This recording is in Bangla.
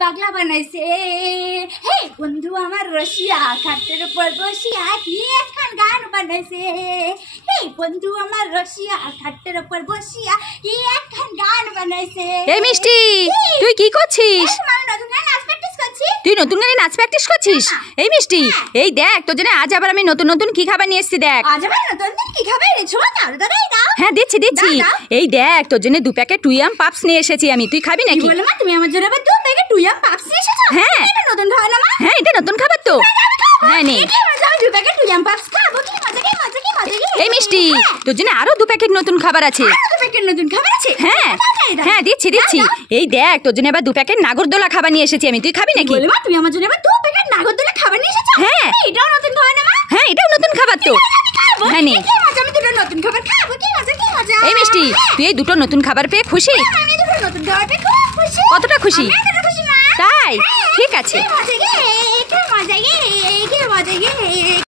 পাগলা বানাইছে। হে বন্ধু আমার রসিয়া খাটের উপর বসিয়া কি একখান গান বানাইছে। হে বন্ধু আমার রসিয়া খাটের উপর বসিয়া কি একখান গান বানাইছে। এই মিষ্টি, তুই কি করছিস? নতুন গান নাচ প্র্যাকটিস করছি। তুই নতুন গানে নাচ প্র্যাকটিস করছিস? এই মিষ্টি, এই দেখ তোর জন্য আজ আবার আমি নতুন নতুন কি খাবার নিয়ে এসেছি দেখ। আজ আবার নতুন কি খাবার এনেছো? দাঁড়াই দাও। হ্যাঁ দিচ্ছি। এই দেখ তোর জন্য 2 প্যাকেট টুইয়াম পাপস নিয়ে এসেছি আমি, তুই খাবি নাকি? বলো মা, তুমি আমার জন্য আবার 2 প্যাকেট টুইয়াম পাপস নিয়ে এসেছো? হ্যাঁ। এটা নতুন খাবার না মা? হ্যাঁ এটা নতুন খাবার তো। হ্যাঁ নে। আমি 2 প্যাকেট টুইয়াম পাপস খাবো। কি মজা। এই মিষ্টি, তোর জন্য আরো 2 প্যাকেট নতুন খাবার আছে। 2 প্যাকেট নতুন খাবার আছে? হ্যাঁ দিচ্ছি। এই দেখ তোর জন্য আবার 2 প্যাকেট নাগরদোলা খাবার নিয়ে এসেছি আমি, তুই খাবি নাকি? বলো মা, তুমি আমার জন্য আবার 2 প্যাকেট নাগরদোলা খাবার নিয়ে এসেছো? হ্যাঁ। এটাও নতুন খাবার না মা? হ্যাঁ এটাও নতুন খাবার তো। হ্যাঁ নে। কি মজা, আমি দুটো নতুন খাবার খাবো। কি মজা। এই মিষ্টি, তুই এই 2টো নতুন খাবার পেয়ে খুশি? আমি দুটো নতুন খাবার পেয়ে খুব খুশি। কতটা খুশি? আমি এতটা খুশি মা। তাই? ঠিক আছে। কি মজা।